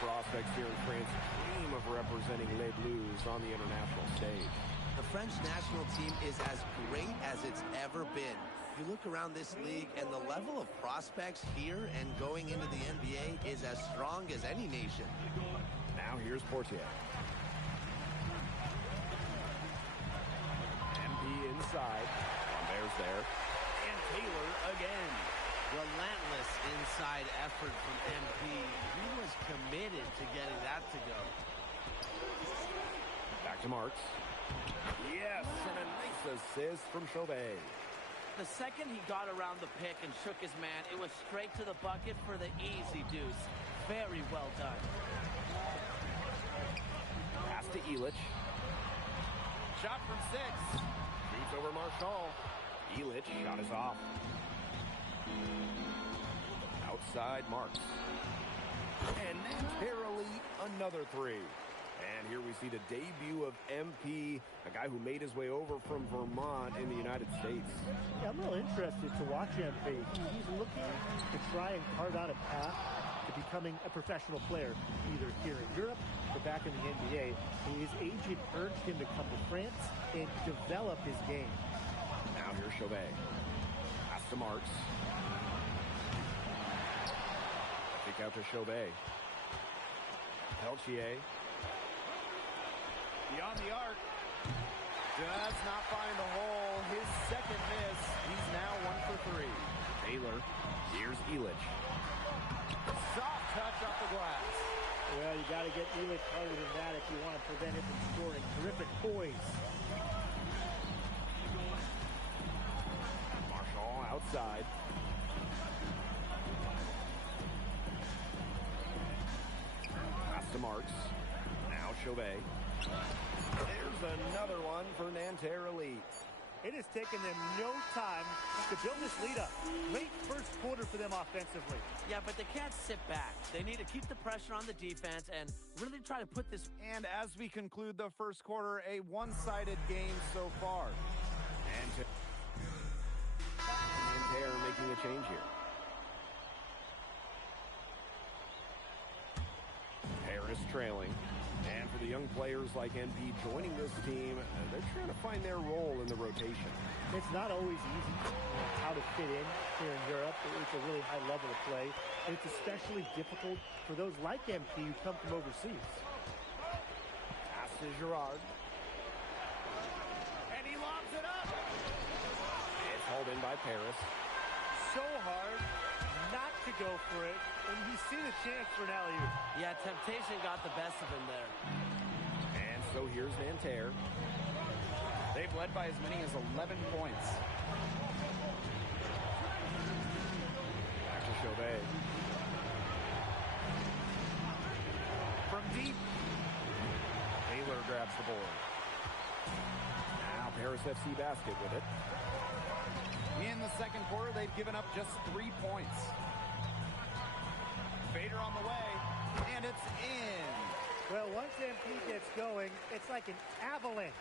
prospects here in France dream of representing Les Bleus on the international stage. The French national team is as great as it's ever been. You look around this league, and the level of prospects here and going into the NBA is as strong as any nation. Now here's Portier. MP inside. Lambert's there. And Taylor again. Relentless inside effort from MP. He was committed to getting that to go. Back to Marks. Yes, and a nice assist from Chauvet. The second he got around the pick and shook his man, it was straight to the bucket for the easy deuce. Very well done. Pass to Elich. Shot from 6. Shoots over Marshall. Elich shot is off. Outside Marks. And narrowly another 3. And here we see the debut of MP, a guy who made his way over from Vermont in the United States. Yeah, I'm real interested to watch MP. He's looking to try and carve out a path to becoming a professional player, either here in Europe or back in the NBA. His agent urged him to come to France and develop his game. Now here's Chauvet. Pass to Marks. Kick out to Chauvet. Peltier. Beyond the arc. Does not find the hole. His second miss. He's now 1 for 3. Taylor. Here's Elich. Soft touch off the glass. Well, you got to get Elich harder than that if you want to prevent him from scoring. Terrific poise. Marshall outside. Pass to Marks. Now Chauvet. There's another one for Nanterre Elite. It has taken them no time to build this lead up. Late first quarter for them offensively. Yeah, but they can't sit back. They need to keep the pressure on the defense and really try to put this. And as we conclude the first quarter, a one-sided game so far. And Nanterre making a change here. Harris trailing. And for the young players like NB joining this team, they're trying to find their role in the rotation. It's not always easy how to fit in here in Europe. It's a really high level of play. And it's especially difficult for those like MP who come from overseas. Pass to Girard. And he lobs it up. It's hauled in by Paris. So hard not to go for it when you see the chance for an alley-oop. Yeah, temptation got the best of him there. And so here's Nanterre. They've led by as many as 11 points. Back to Chauvet. From deep. Taylor grabs the board. Now Paris FC basket with it. In the second quarter, they've given up just 3 points. Vader on the way, and it's in. Well, once MP gets going, it's like an avalanche.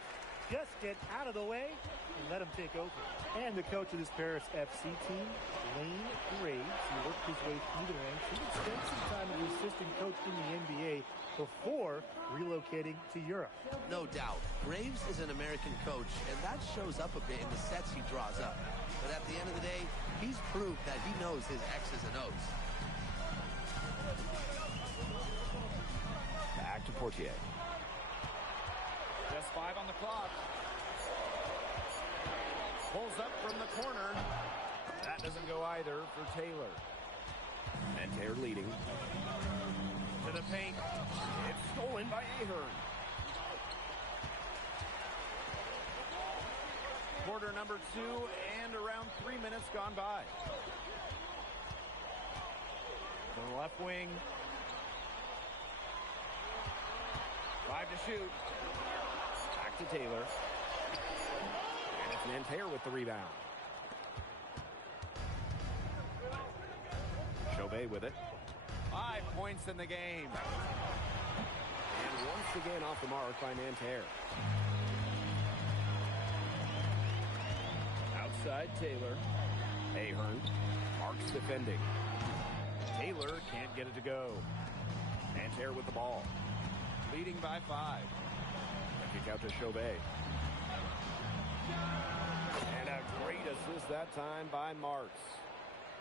Just get out of the way and let him take over. And the coach of this Paris FC team, Lane Graves, he worked his way through the ranks. He would spend some time as an assistant coach in the NBA before relocating to Europe. No doubt. Graves is an American coach, and that shows up a bit in the sets he draws up. But at the end of the day, he's proved that he knows his X's and O's. Back to Portier. Just 5 on the clock. Pulls up from the corner. That doesn't go either for Taylor. Nanterre leading. To the paint. It's stolen by Ahern. Quarter number 2 and around 3 minutes gone by. To the left wing. 5 to shoot. Back to Taylor. And it's Nanterre with the rebound. Chauvet with it. 5 points in the game. And once again off the mark by Nanterre. Outside Taylor. Ahern. Marks defending. Taylor can't get it to go. And Nanterre with the ball. Leading by 5. A kick out to Chauvet. And a great assist that time by Marks.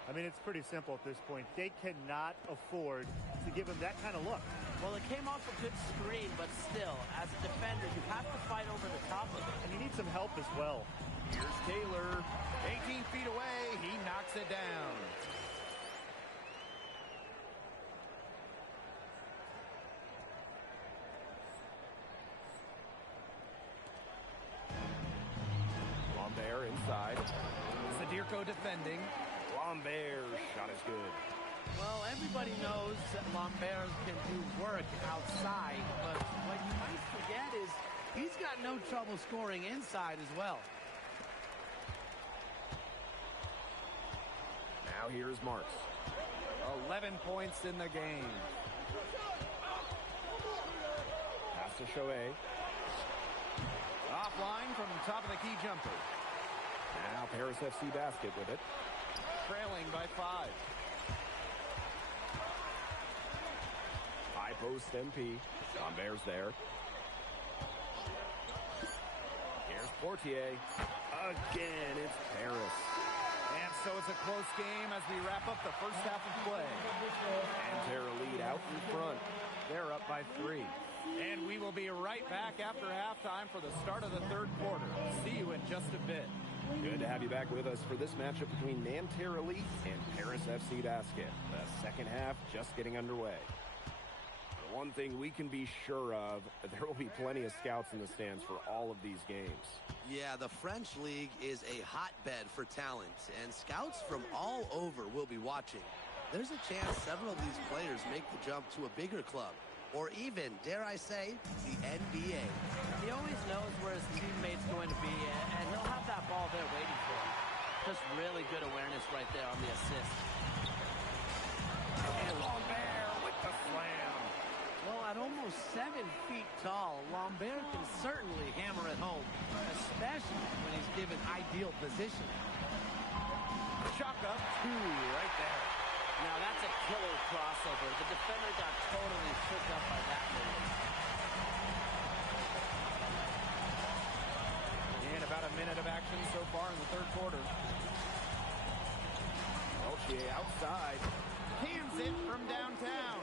I mean, it's pretty simple at this point. They cannot afford to give him that kind of look. Well, it came off a good screen, but still, as a defender, you have to fight over the top of it. And you need some help as well. Here's Taylor. 18 feet away. He knocks it down. Lambert inside. Sadirko defending. Lambert's shot is good. Well, everybody knows that Lambert can do work outside, but what you might forget is he's got no trouble scoring inside as well. Now here's Marks. 11 points in the game. Pass to Chauvet. Offline from the top of the key jumper. Now Paris FC basket with it. Trailing by 5. High post MP. Lambert's there. Here's Portier. Again, it's Paris. And so it's a close game as we wrap up the first half of play. Nanterre lead out in front. They're up by 3. And we will be right back after halftime for the start of the third quarter. See you in just a bit. Good to have you back with us for this matchup between Nanterre Elite and Paris FC Basket. The second half just getting underway. One thing we can be sure of, there will be plenty of scouts in the stands for all of these games. Yeah, the French League is a hotbed for talent, and scouts from all over will be watching. There's a chance several of these players make the jump to a bigger club, or even, dare I say, the NBA. He always knows where his teammate's going to be, and he'll have that ball there waiting for him. Just really good awareness right there on the assist. And Lambert with the slam. Well, at almost 7 feet tall, Lambert can certainly hammer it home, especially when he's given ideal position. Chalk up 2 right there. Now that's a killer crossover. The defender got totally shook up by that move. And about a minute of action so far in the third quarter. Peltier outside. Hands it from downtown.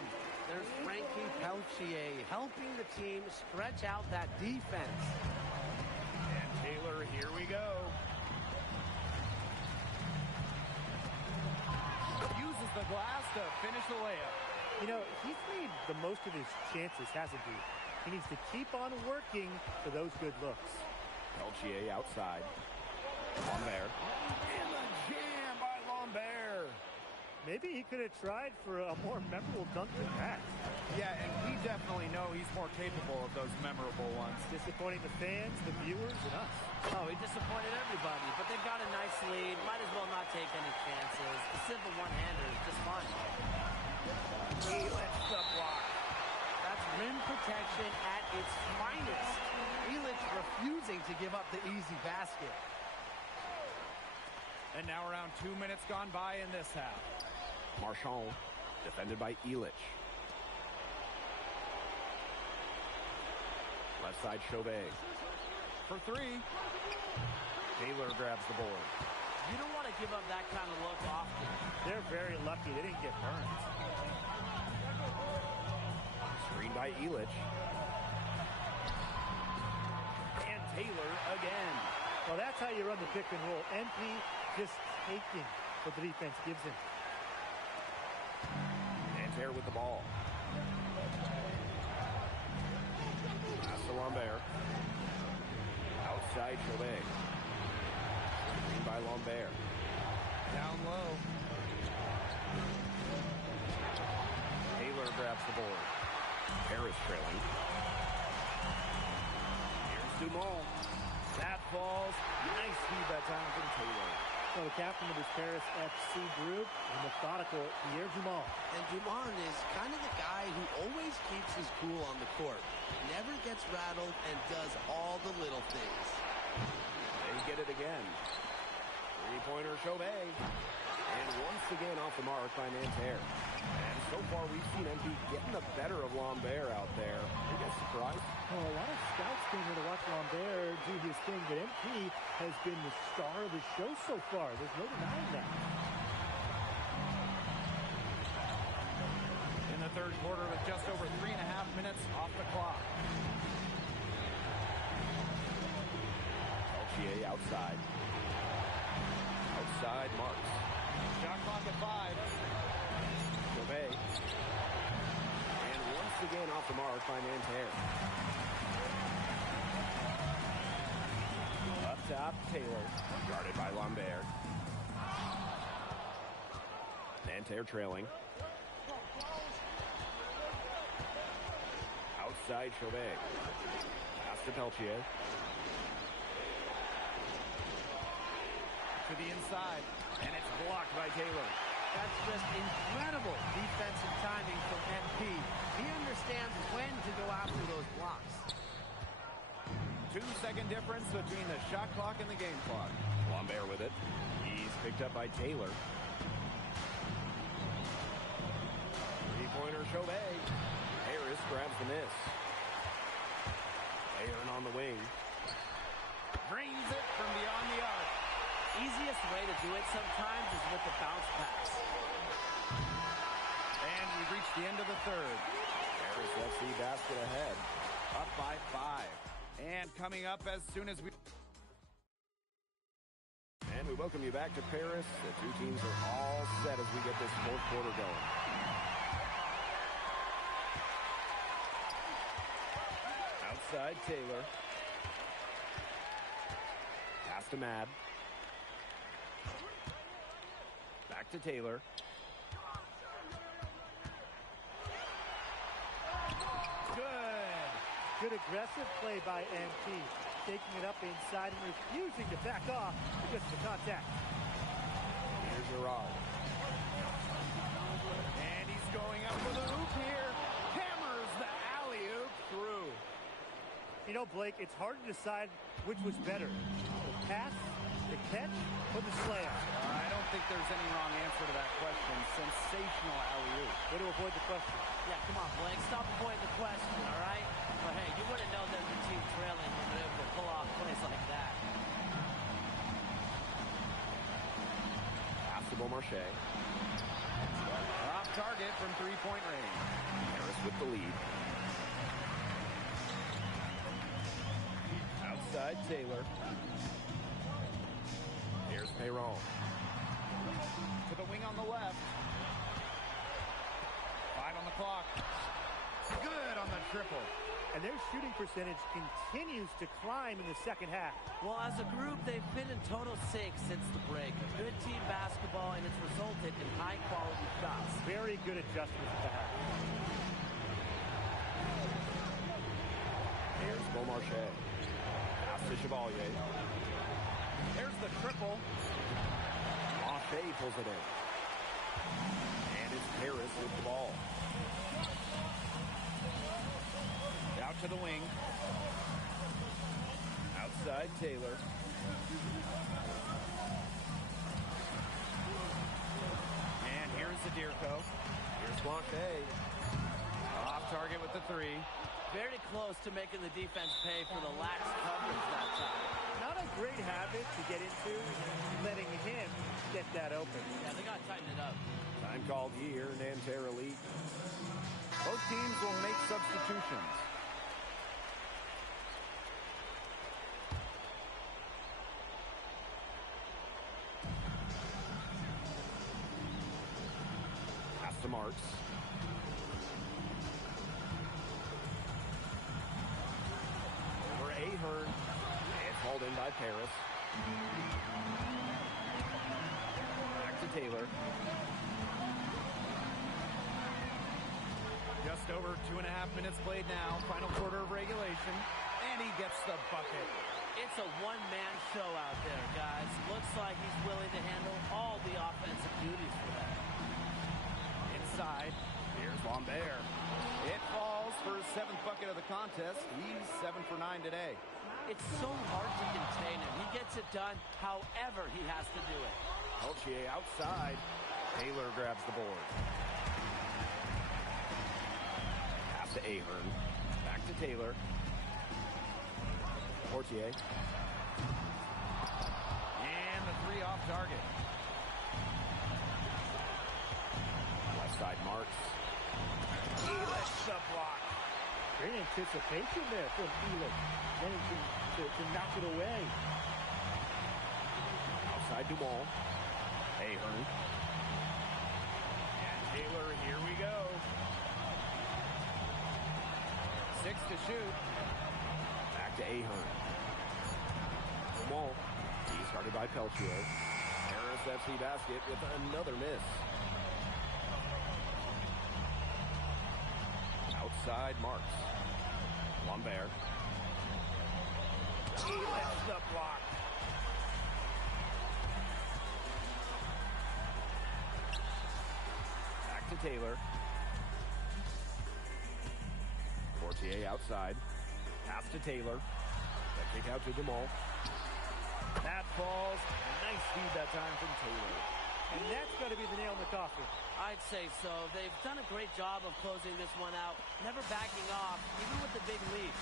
There's Frankie Peltier helping the team stretch out that defense. And Taylor, here we go. Uses the glass to finish the layup. You know, he's made the most of his chances, hasn't he? He needs to keep on working for those good looks. Peltier outside. Lambert. And the jam by Lambert. Maybe he could have tried for a more memorable dunk than that. Yeah, and we definitely know he's more capable of those memorable ones. Disappointing the fans, the viewers, and us. Oh, he disappointed everybody, but they've got a nice lead. Might as well not take any chances. The simple one-hander is just fine. Elitch the block. That's rim protection at its finest. Elitch refusing to give up the easy basket. And now around 2 minutes gone by in this half. Marchand, defended by Elitch. Left side, Chauvet. For 3. Taylor grabs the board. You don't want to give up that kind of look often. They're very lucky they didn't get burned. Screen by Elitch. And Taylor again. Well, that's how you run the pick and roll. NP just taking what the defense gives him. Nanterre with the ball. Pass to Lambert. Outside Chauvet. Screen by Lambert. Down low. Taylor grabs the board. Paris trailing. Here's Dumont. That falls. Nice feed that time from Taylor. So the captain of this Paris FC group, the methodical Pierre Dumont. And Dumont is kind of the guy who always keeps his cool on the court. Never gets rattled and does all the little things. They get it again. Three-pointer Chauvet. And once again off the mark by Nanterre. And so far, we've seen MP getting the better of Lambert out there. Are you guys surprised? Oh, a lot of scouts came here to watch Lambert do his thing, but MP has been the star of the show so far. There's no denying that. In the third quarter with just over 3.5 minutes off the clock. Peltier outside. Outside Marks. Shot clock at 5. Chauvet. And once again off the mark by Nanterre. Up top, Taylor. Guarded by Lambert. Nanterre trailing. Outside Chauvet. Pass to Peltier. To the inside. And it's blocked by Taylor. That's just incredible defensive timing from MP. He understands when to go after those blocks. 2-second difference between the shot clock and the game clock. Lambert with it. He's picked up by Taylor. Three-pointer Chauvet. Harris grabs the miss. Aaron on the wing. Drains it from beyond the arc. Easiest way to do it sometimes is with the bounce pass. And we've reached the end of the third. Harris FC basket ahead. Up by 5. And coming up as soon as we... And we welcome you back to Paris. The two teams are all set as we get this fourth quarter going. Outside Taylor. Pass to Mad. Back to Taylor. Good aggressive play by MP. Taking it up inside and refusing to back off because of the contact. Here's Gerard. And he's going up for the hoop here. Hammers the alley-oop through. You know, Blake, it's hard to decide which was better. The pass, the catch, or the slam. I don't think there's any wrong answer to that question. Sensational alley-oop. Way to avoid the question. Yeah, come on, Blake. Stop avoiding the question, all right? But hey, you wouldn't know there's a team trailing when they're able to pull off plays like that. Pass to Beaumarchais. Off target from three-point range. Harris with the lead. Outside Taylor. Here's Perron. To the wing on the left. 5 on the clock. Good on the triple. And their shooting percentage continues to climb in the second half. Well, as a group, they've been in total sync since the break. Good team basketball, and it's resulted in high-quality shots. Very good adjustments at the half. Here's Beaumarchais. Pass to Chevalier. There's the triple. Marchais pulls it in. And it's Harris with the ball. Out to the wing. Outside Taylor. And here's Zadirko. Here's Blanchet. Off target with the 3. Very close to making the defense pay for the lax coverage that time. Not a great habit to get into, letting him get that open. Yeah, they got to tighten it up. Time called here, Nanterre Elite. Both teams will make substitutions. Pass to Marks. Over Ahern. And hauled in by Paris. Back to Taylor. Just over 2.5 minutes played now. Final quarter of regulation. And he gets the bucket. It's a one-man show out there, guys. Looks like he's willing to handle all the offensive duties for them. Inside, here's Lambert. It falls for his 7th bucket of the contest. He's 7 for 9 today. It's so hard to contain him. He gets it done however he has to do it. Peltier outside. Taylor grabs the board. Ahern. Back to Taylor. Portier. And the three off target. Left side Marks. Elish the block. Great anticipation there from Elish. Managing to knock it away. Outside Dumal. Ahern. And Taylor, here we go. 6 to shoot. Back to Ahern. Dumal. He's started by Peltier. Harris FC basket with another miss. Outside Marks. Lambert. Elish the block. Back to Taylor. Portier outside. Pass to Taylor. The kick out to Dumal. That falls. Nice feed that time from Taylor. And that's going to be the nail in the coffin. I'd say so. They've done a great job of closing this one out, never backing off, even with the big lead.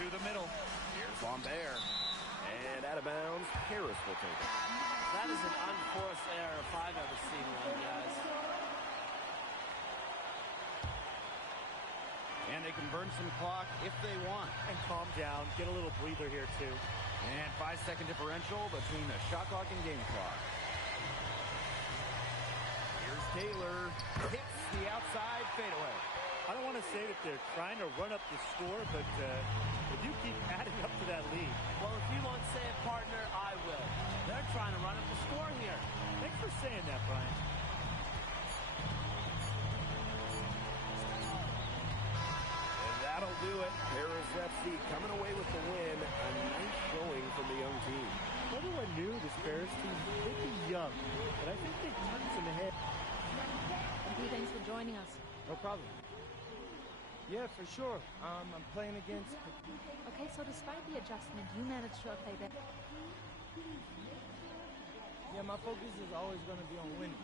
To the middle. Here's Lambert. And out of bounds, Harris will take it. That is an unforced error if I've ever seen one, guys. And they can burn some clock if they want. And calm down. Get a little breather here, too. And 5-second differential between the shot clock and game clock. Here's Taylor. Hits the outside fadeaway. I don't want to say that they're trying to run up the score, but they do keep adding up to that lead. Well, if you won't say it, partner, I will. They're trying to run up the score here. Thanks for saying that, Brian. And that'll do it. Harris FC coming away with the win. A nice showing from the young team. Everyone knew this Paris team may be young, but I think they turned some ahead. Thanks for joining us. No problem. Yeah, for sure. I'm playing against... Okay, so despite the adjustment, you managed to play that. Yeah, my focus is always going to be on winning.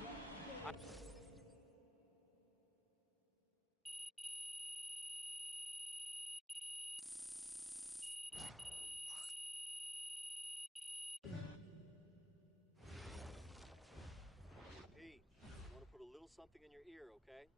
Pete, I want to put a little something in your ear, okay?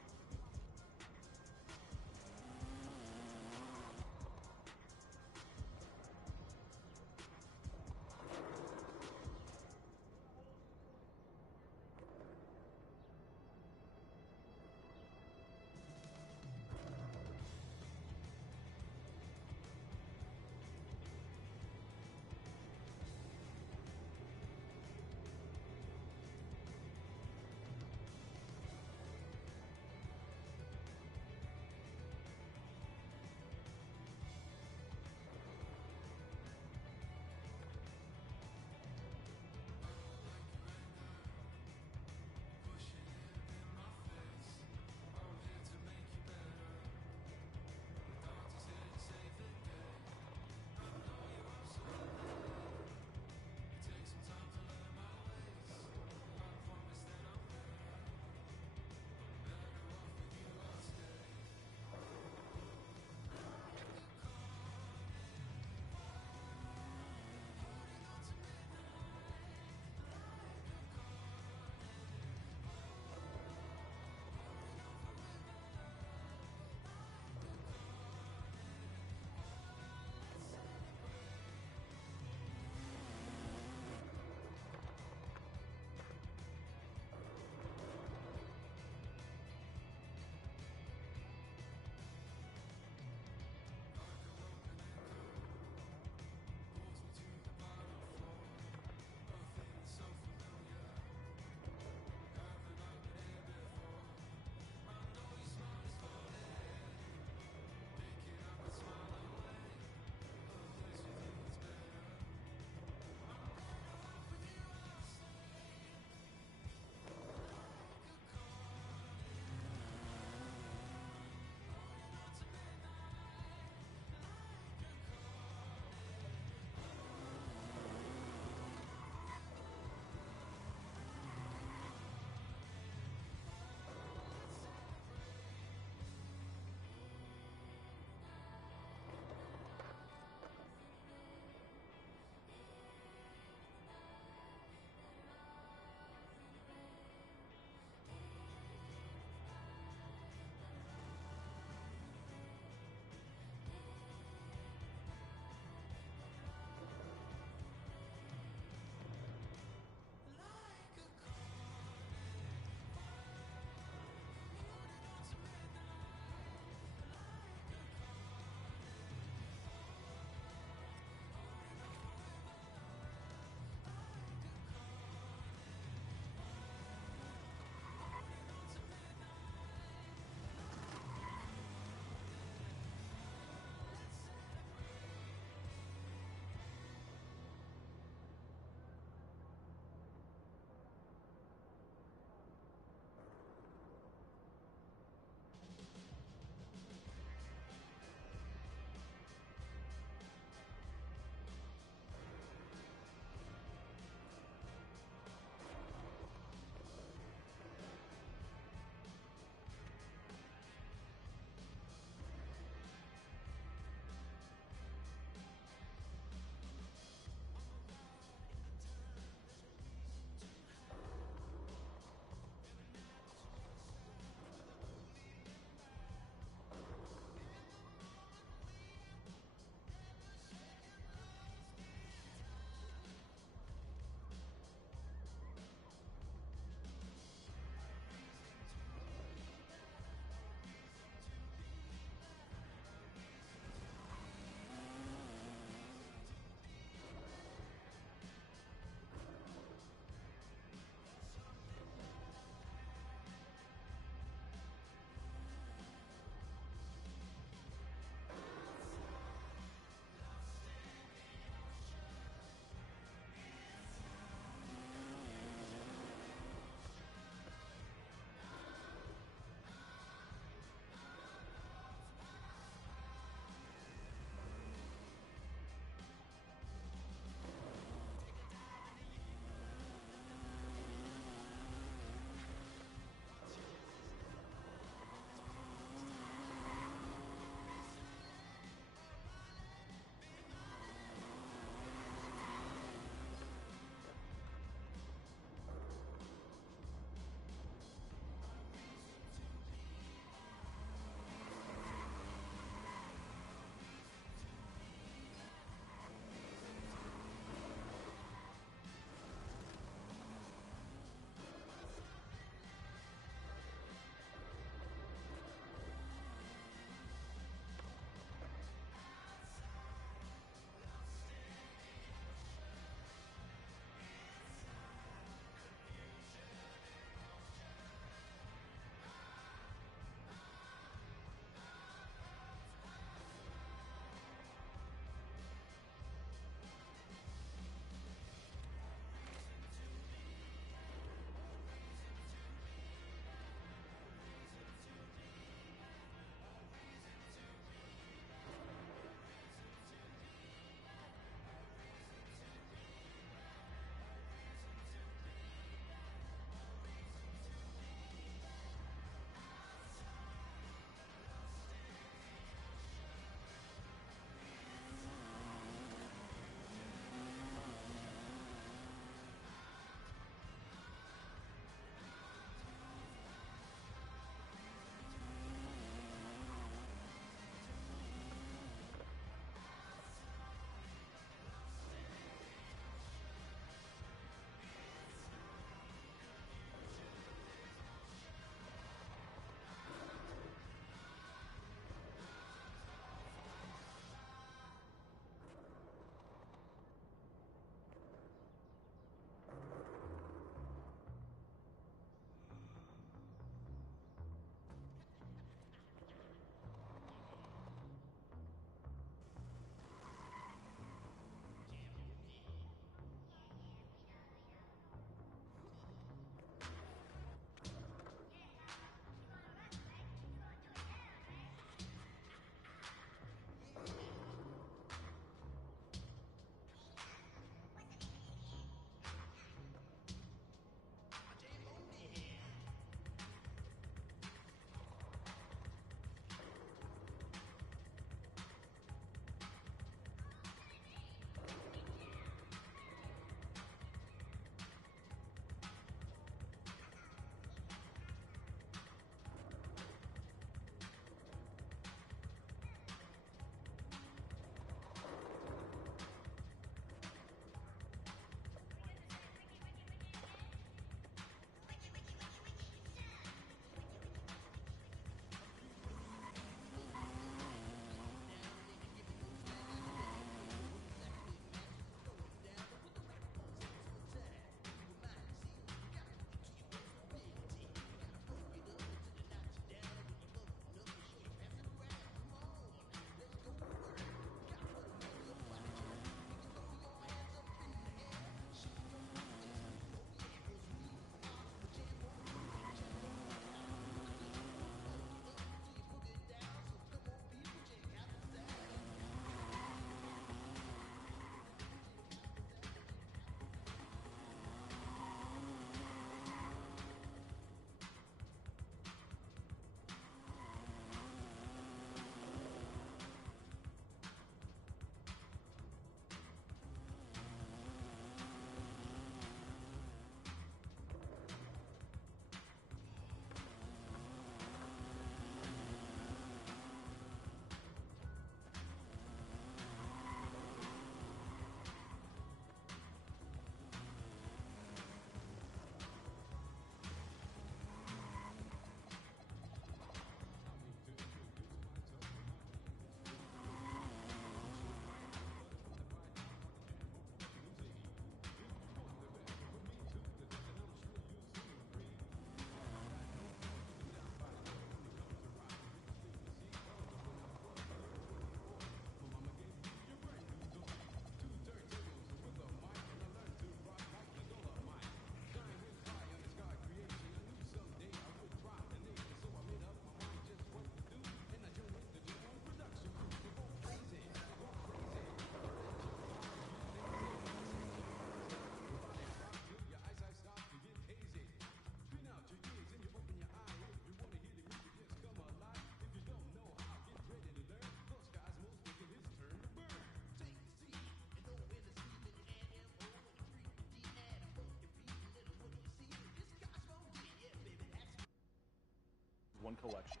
one collection.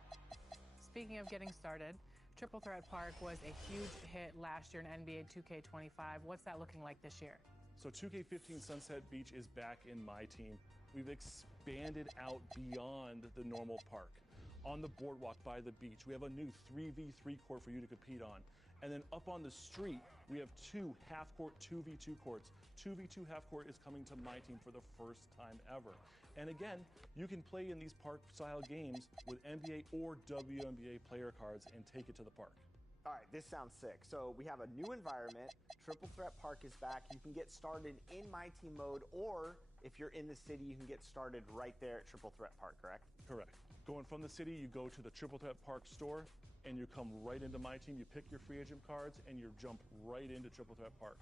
Speaking of getting started, Triple Threat Park was a huge hit last year in NBA 2k25. What's that looking like this year? So 2K15 Sunset Beach is back in my team. We've expanded out beyond the normal park. On the boardwalk by the beach, we have a new 3v3 court for you to compete on. And then up on the street, we have 2 half-court 2v2 courts. 2v2 half-court is coming to my team for the first time ever. And again, you can play in these park-style games with NBA or WNBA player cards and take it to the park. All right, this sounds sick. So we have a new environment. Triple Threat Park is back. You can get started in My Team mode, or if you're in the city, you can get started right there at Triple Threat Park, correct? Correct. Going from the city, you go to the Triple Threat Park store, and you come right into My Team. You pick your free agent cards, and you jump right into Triple Threat Park.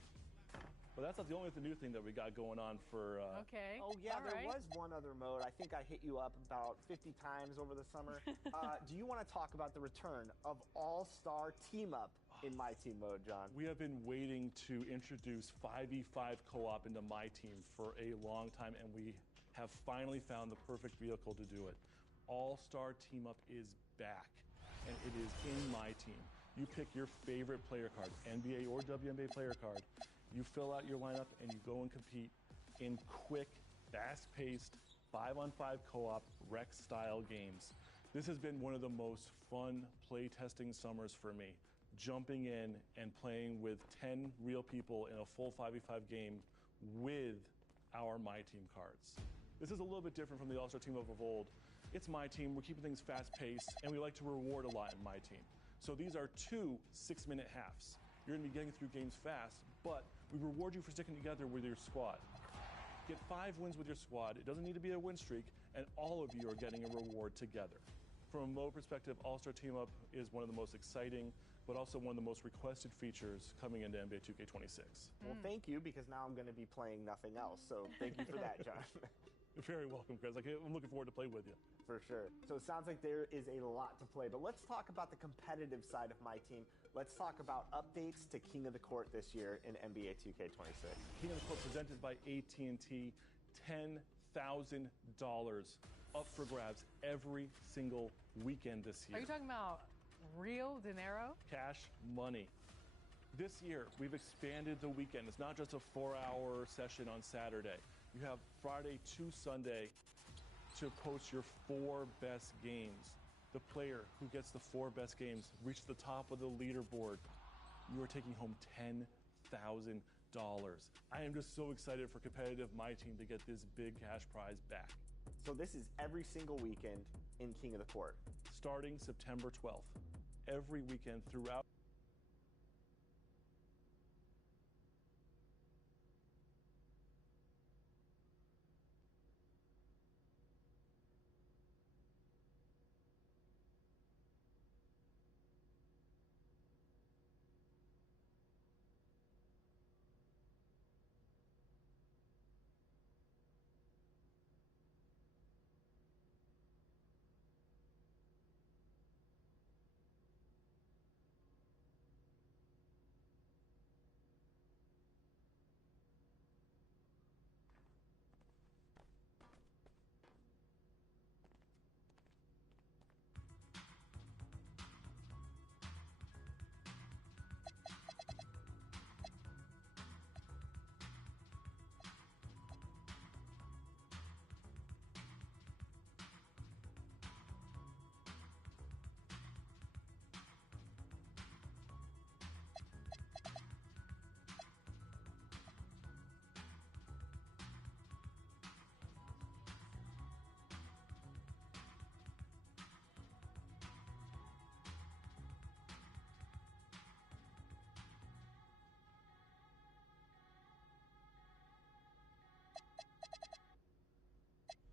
But that's not the only new thing that we got going on for... Okay. Oh, yeah, All there right. was one other mode. I think I hit you up about 50 times over the summer. Do you want to talk about the return of All-Star Team Up in My Team mode, John? We have been waiting to introduce 5v5 co-op into My Team for a long time, and we have finally found the perfect vehicle to do it. All-Star Team Up is back, and it is in My Team. You pick your favorite player card, NBA or WNBA player card. You fill out your lineup, and you go and compete in quick, fast-paced, 5-on-5 co-op rec-style games. This has been one of the most fun play-testing summers for me. Jumping in and playing with 10 real people in a full 5v5 game with our My Team cards. This is a little bit different from the All-Star Team Up of old. It's My Team, we're keeping things fast-paced, and we like to reward a lot in My Team. So these are 2 6-minute halves. You're gonna be getting through games fast, but we reward you for sticking together with your squad. Get 5 wins with your squad. It doesn't need to be a win streak, and all of you are getting a reward together. From a mode perspective, All-Star Team Up is one of the most exciting, but also one of the most requested features coming into NBA 2k26. Well, thank you, because now I'm going to be playing nothing else. So thank you for that, John. You're very welcome, Chris. I'm looking forward to play with you. For sure. So it sounds like there is a lot to play, but let's talk about the competitive side of My Team. Let's talk about updates to King of the Court this year in NBA 2K26. King of the Court presented by AT&T, $10,000 up for grabs every single weekend this year. Are you talking about real dinero? Cash money. This year, we've expanded the weekend. It's not just a 4-hour session on Saturday. You have Friday to Sunday to post your 4 best games. The player who gets the 4 best games reaches the top of the leaderboard. You are taking home $10,000. I am just so excited for competitive My Team to get this big cash prize back. So this is every single weekend in King of the Court. Starting September 12th. Every weekend throughout.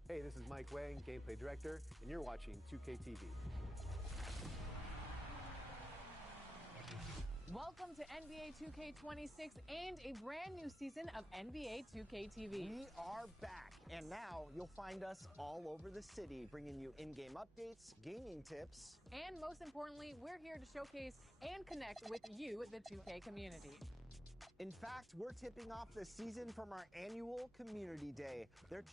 Hey, this is Mike Wang, Gameplay Director, and you're watching 2K TV. Welcome to NBA 2k26 and a brand new season of NBA 2K TV. We are back, and now you'll find us all over the city, bringing you in-game updates, gaming tips. And most importantly, we're here to showcase and connect with you, the 2K community. In fact, we're tipping off the season from our annual Community Day. They're